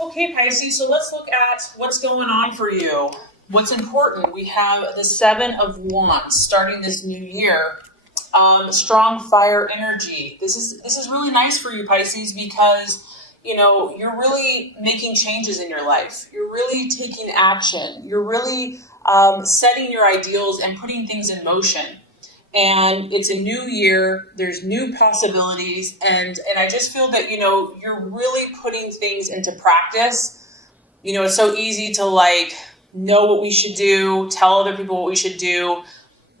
Okay, Pisces, so let's look at what's going on for you. What's important? We have the Seven of Wands starting this new year. Strong fire energy. This is really nice for you, Pisces, because you're really making changes in your life. You're really taking action. You're really setting your ideals and putting things in motion. And it's a new year. There's new possibilities, and I just feel that you're really putting things into practice. It's so easy to know what we should do, tell other people what we should do,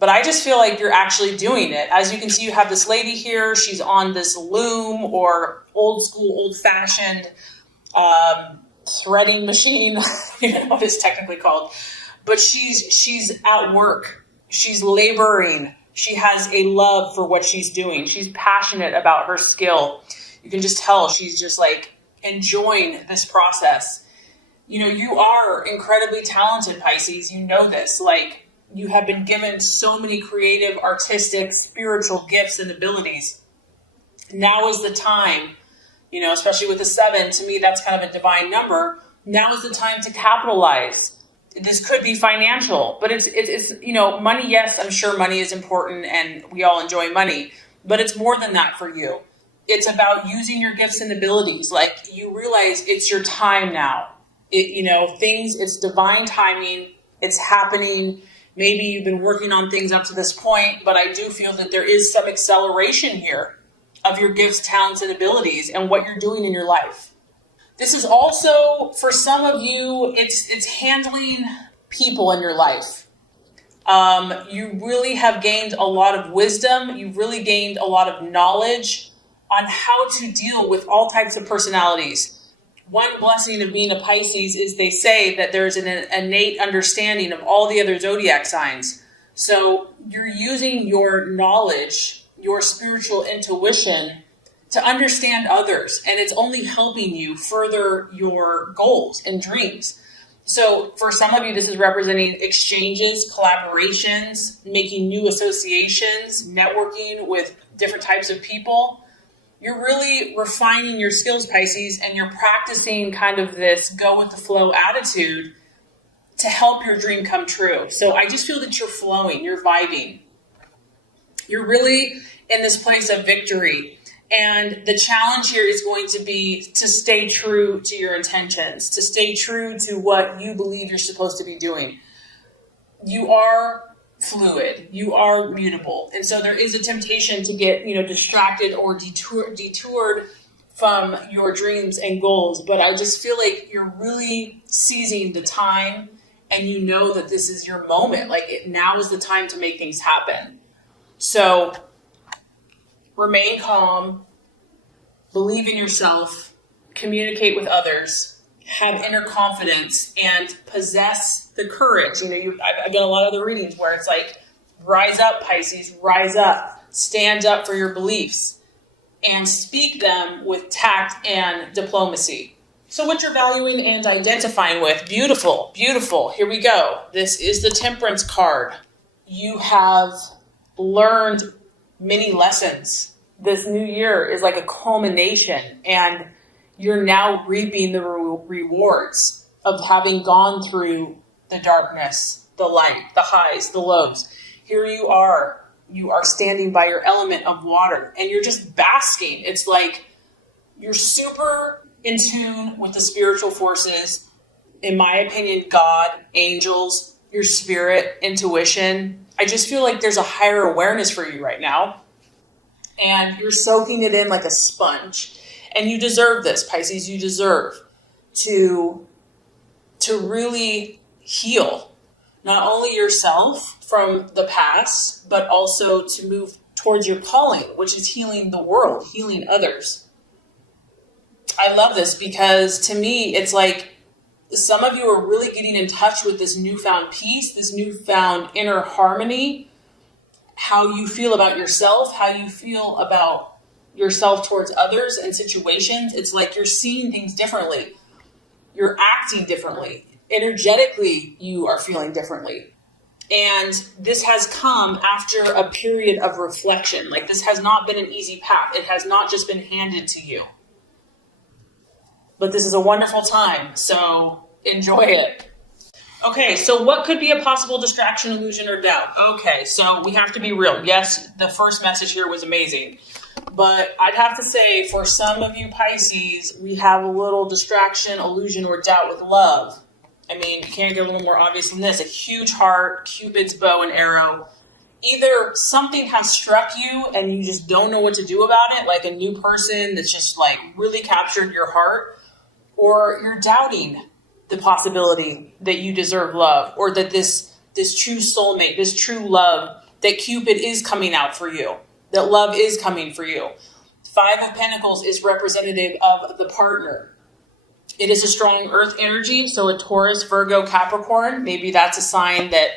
but I just feel like you're actually doing it. As you can see, you have this lady here. She's on this loom or old school, old fashioned threading machine. I don't know what it's technically called, but she's at work. She's laboring. She has a love for what she's doing. She's passionate about her skill. You can just tell she's just enjoying this process. You are incredibly talented, Pisces. You know this. You have been given so many creative, artistic, spiritual gifts and abilities. Now is the time, especially with the 7, to me, that's kind of a divine number. Now is the time to capitalize. This could be financial, but it's money. Yes, I'm sure money is important and we all enjoy money, but it's more than that for you. It's about using your gifts and abilities. You realize it's your time now. It's divine timing. It's happening. Maybe you've been working on things up to this point, but I do feel that there is some acceleration here of your gifts, talents, and abilities and what you're doing in your life. This is also, for some of you, it's handling people in your life. You really have gained a lot of wisdom. You've really gained a lot of knowledge on how to deal with all types of personalities. One blessing of being a Pisces is they say that there's an innate understanding of all the other zodiac signs. So you're using your knowledge, your spiritual intuition to understand others, and it's only helping you further your goals and dreams. So for some of you, this is representing exchanges, collaborations, making new associations, networking with different types of people. You're really refining your skills, Pisces, and you're practicing kind of this go with the flow attitude to help your dream come true. So I just feel that you're flowing, you're vibing. You're really in this place of victory. And the challenge here is going to be to stay true to your intentions, to stay true to what you believe you're supposed to be doing. You are fluid, you are mutable. And so there is a temptation to get, distracted or detoured from your dreams and goals. But I just feel like you're really seizing the time and you know that this is your moment. Now is the time to make things happen. So remain calm, believe in yourself, communicate with others, have inner confidence, and possess the courage. I've done a lot of the readings where it's rise up, Pisces, rise up, stand up for your beliefs, and speak them with tact and diplomacy. So what you're valuing and identifying with, beautiful, beautiful. Here we go. This is the Temperance card. You have learned many lessons. This new year is like a culmination, and you're now reaping the rewards of having gone through the darkness, the light, the highs, the lows. Here you are standing by your element of water, and you're just basking. It's like you're super in tune with the spiritual forces. In my opinion, God, angels, your spirit, intuition. I just feel like there's a higher awareness for you right now. And you're soaking it in like a sponge. And you deserve this, Pisces. You deserve to really heal not only yourself from the past, but also to move towards your calling, which is healing the world, healing others. I love this because to me, it's like some of you are really getting in touch with this newfound peace, this newfound inner harmony, how you feel about yourself, how you feel about yourself towards others and situations. It's like you're seeing things differently. You're acting differently. Energetically, you are feeling differently. And this has come after a period of reflection. This has not been an easy path. It has not just been handed to you. but this is a wonderful time, so enjoy it. Okay, so what could be a possible distraction, illusion, or doubt? Okay, so we have to be real. Yes, the first message here was amazing, but I'd have to say for some of you Pisces, we have a little distraction, illusion, or doubt with love. I mean, you can't get a little more obvious than this. A huge heart, Cupid's bow and arrow. Either something has struck you and you just don't know what to do about it, like a new person that's just like really captured your heart, or you're doubting the possibility that you deserve love, or that this true soulmate, this true love, that Cupid is coming out for you, that love is coming for you. Five of Pentacles is representative of the partner. It is a strong earth energy, so a Taurus, Virgo, Capricorn, maybe that's a sign that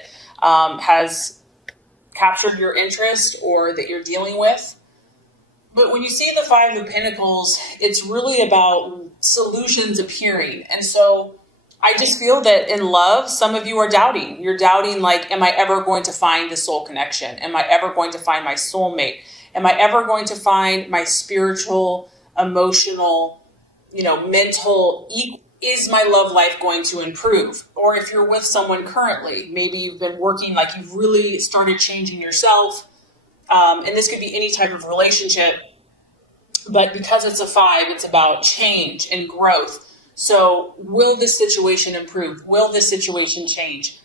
has captured your interest or that you're dealing with. But when you see the Five of Pentacles, it's really about solutions appearing. And so I just feel that in love, some of you are doubting. You're doubting, like, am I ever going to find the soul connection? Am I ever going to find my soulmate? Am I ever going to find my spiritual, emotional, mental, is my love life going to improve? Or if you're with someone currently, maybe you've been working, like you've really started changing yourself. And this could be any type of relationship, but because it's a five, it's about change and growth. So will this situation improve? Will this situation change?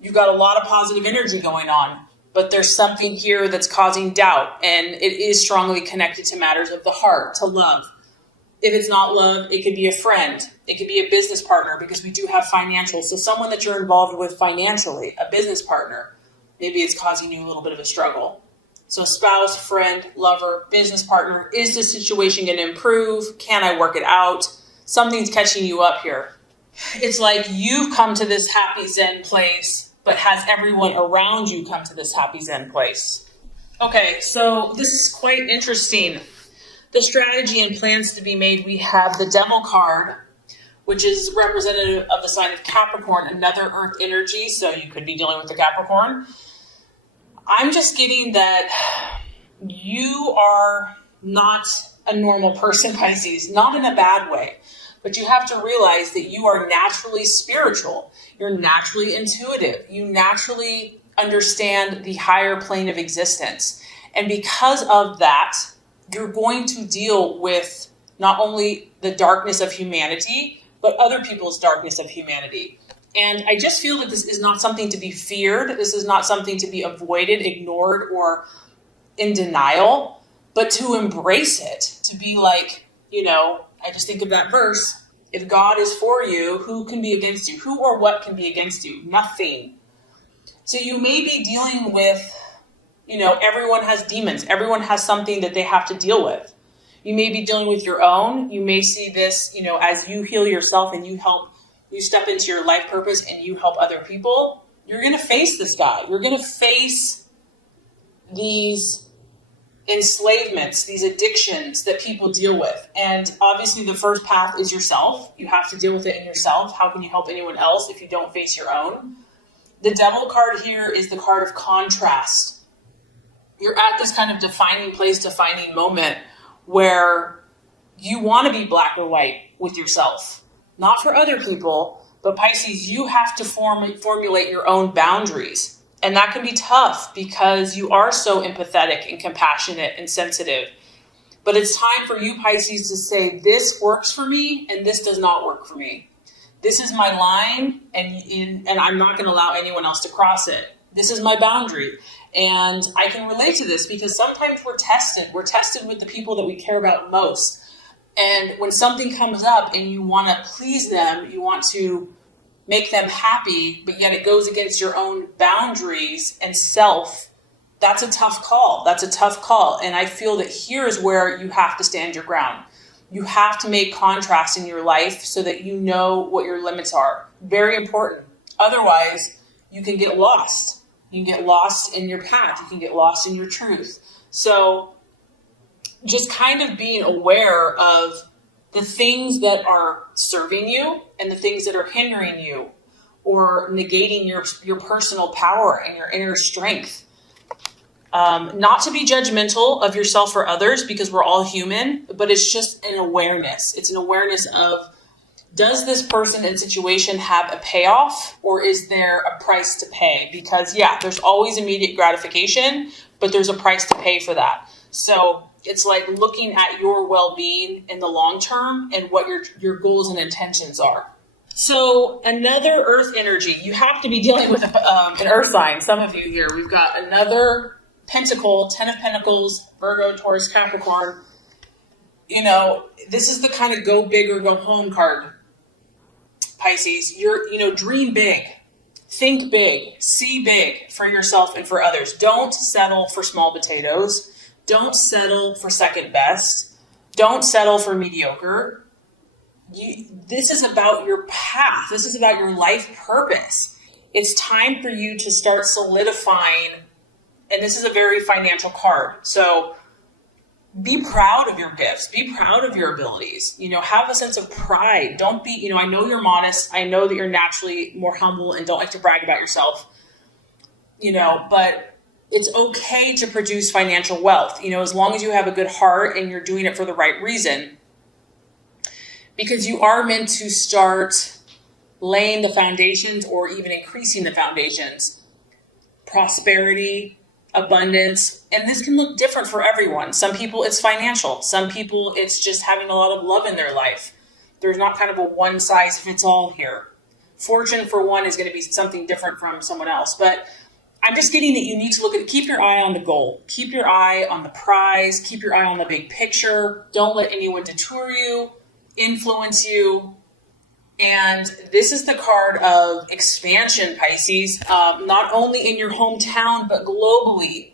You've got a lot of positive energy going on, but there's something here that's causing doubt, and it is strongly connected to matters of the heart, to love. If it's not love, it could be a friend. It could be a business partner, because we do have financial. So someone that you're involved with financially, a business partner, maybe it's causing you a little bit of a struggle. So spouse, friend, lover, business partner, is this situation going to improve? Can I work it out? Something's catching you up here. It's like you've come to this happy Zen place, but has everyone around you come to this happy Zen place? Okay, so this is quite interesting. The strategy and plans to be made, we have the Devil card, which is representative of the sign of Capricorn, another earth energy, so you could be dealing with the Capricorn. I'm just getting that you are not a normal person, Pisces, not in a bad way, but you have to realize that you are naturally spiritual. You're naturally intuitive. You naturally understand the higher plane of existence. And because of that, you're going to deal with not only the darkness of humanity, but other people's darkness of humanity. And I just feel that this is not something to be feared. This is not something to be avoided, ignored, or in denial, but to embrace it, to be like, I just think of that verse. If God is for you, who can be against you? Who or what can be against you? Nothing. So you may be dealing with, everyone has demons. Everyone has something that they have to deal with. You may be dealing with your own. You may see this, as you heal yourself and you step into your life purpose and you help other people, you're going to face this guy. You're going to face these enslavements, these addictions that people deal with. And obviously the first path is yourself. You have to deal with it in yourself. How can you help anyone else if you don't face your own? The Devil card here is the card of contrast. You're at this kind of defining place, defining moment where you want to be black or white with yourself. Not for other people, but Pisces, you have to formulate your own boundaries. And that can be tough because you are so empathetic and compassionate and sensitive. But it's time for you, Pisces, to say, this works for me and this does not work for me. This is my line and I'm not going to allow anyone else to cross it. This is my boundary. And I can relate to this because sometimes we're tested. We're tested with the people that we care about most. And when something comes up and you want to please them, you want to make them happy, but yet it goes against your own boundaries and self, that's a tough call. That's a tough call. And I feel that here is where you have to stand your ground. You have to make contrast in your life so that you know what your limits are. Very important. Otherwise, you can get lost. You can get lost in your path. You can get lost in your truth. So just kind of being aware of the things that are serving you and the things that are hindering you or negating your personal power and your inner strength. Not to be judgmental of yourself or others because we're all human, but it's just an awareness. It's an awareness of Does this person and situation have a payoff, or is there a price to pay? Because yeah, there's always immediate gratification, but there's a price to pay for that. So it's like looking at your well-being in the long term and what your goals and intentions are. So another earth energy, you have to be dealing with an earth sign. Some of you here, we've got another pentacle, 10 of pentacles, Virgo, Taurus, Capricorn. You know, this is the kind of go big or go home card. Pisces, dream big, think big, see big for yourself and for others. Don't settle for small potatoes. Don't settle for second best. Don't settle for mediocre. This is about your path. This is about your life purpose. It's time for you to start solidifying, and this is a very financial card. So be proud of your gifts. Be proud of your abilities. Have a sense of pride. Don't be, I know you're modest. I know that you're naturally more humble and don't like to brag about yourself, but it's okay to produce financial wealth, as long as you have a good heart and you're doing it for the right reason, because you are meant to start laying the foundations or even increasing the foundations, prosperity, abundance. And this can look different for everyone. Some people it's financial. Some people it's just having a lot of love in their life. There's not kind of a one size fits all here. Fortune for one is going to be something different from someone else. But I'm just getting that you need to keep your eye on the goal. Keep your eye on the prize. Keep your eye on the big picture. Don't let anyone detour you, influence you. And this is the card of expansion, Pisces, not only in your hometown, but globally,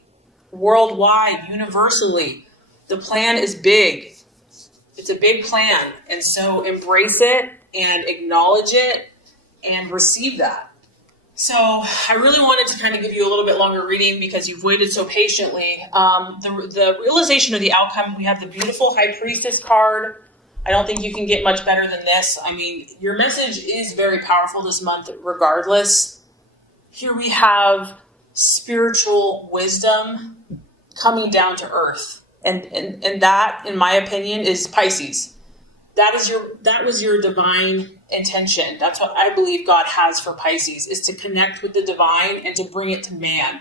worldwide, universally. The plan is big. It's a big plan. And so embrace it and acknowledge it and receive that. So I really wanted to kind of give you a little bit longer reading because you've waited so patiently. The realization of the outcome, we have the beautiful High Priestess card. I don't think you can get much better than this. I mean, your message is very powerful this month regardless. Here we have spiritual wisdom coming down to earth. And that, in my opinion, is Pisces. That was your divine intention. That's what I believe God has for Pisces, is to connect with the divine and to bring it to man.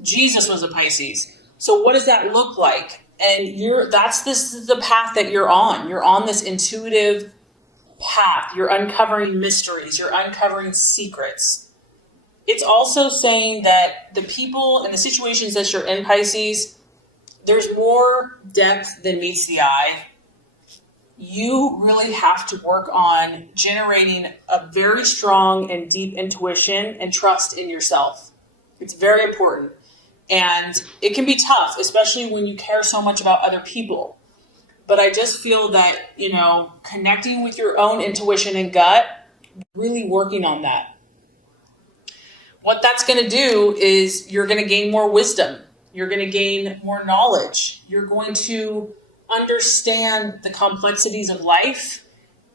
Jesus was a Pisces. So what does that look like? And this is the path that you're on. You're on this intuitive path. You're uncovering mysteries. You're uncovering secrets. It's also saying that the people and the situations that you're in, Pisces, there's more depth than meets the eye. You really have to work on generating a very strong and deep intuition and trust in yourself. It's very important. And it can be tough, especially when you care so much about other people. But I just feel that, connecting with your own intuition and gut, really working on that. What that's going to do is you're going to gain more wisdom. You're going to gain more knowledge. You're going to understand the complexities of life,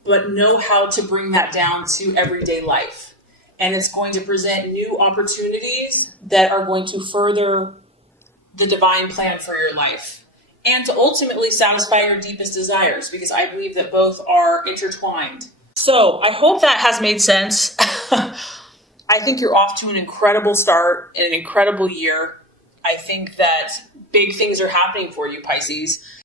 but know how to bring that down to everyday life. And it's going to present new opportunities that are going to further the divine plan for your life and to ultimately satisfy your deepest desires, because I believe that both are intertwined. So I hope that has made sense. I think you're off to an incredible start and an incredible year. I think that big things are happening for you, Pisces.